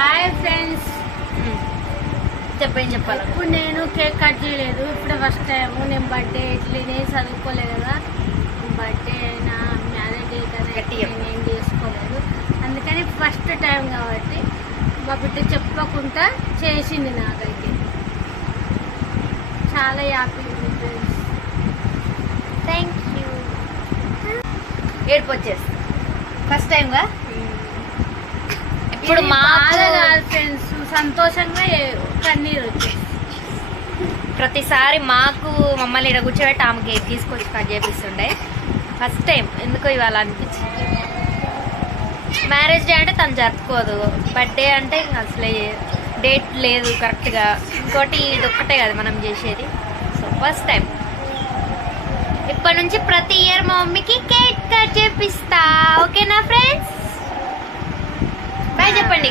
Hi friends, చెప్పండి చెప్పాలి. ఇప్పుడు నేను కేక్ కట్ చేయలేదు. ఇప్పుడు ఫస్ట్ టైం నేను బర్త్డే ఇట్లనే చదువుకోలేదు కదా. బర్త్డే అయినా మ్యారేజ్ డేట్ గట్టిగా. నేను చేసుకోలేదు. అందుకని ఫస్ట్ టైం కాబట్టి మా బిడ్డ చెప్పకుండా చేసింది. నాకైతే చాలా హ్యాపీ ఉంది ఫ్రెండ్స్. Thank you. ఏడుపు వచ్చేస్తా ఫస్ట్ టైంగా. ఇప్పుడు మా ఫ్రెండ్స్ సంతోషంగా కన్నీరు వచ్చేసి ప్రతిసారి మాకు మమ్మల్ని ఇక్కడ కూర్చోబెట్టి ఆమె కేక్ తీసుకొచ్చి కట్ చేపిస్తుండే. ఫస్ట్ టైం ఎందుకో ఇవాళ అనిపించింది. మ్యారేజ్ డే అంటే తను జరుపుకోదు, బర్త్డే అంటే ఇంకా అసలే డేట్ లేదు కరెక్ట్గా. ఇంకోటి ఇది ఒక్కటే కదా మనం చేసేది. So first time. ఇప్పటి నుంచి ప్రతి ఇయర్ మా మమ్మీకి కేక్ కట్ చేపిస్తా. ఓకేనా ఫ్రెండ్స్? బాయ్ చెప్పండి.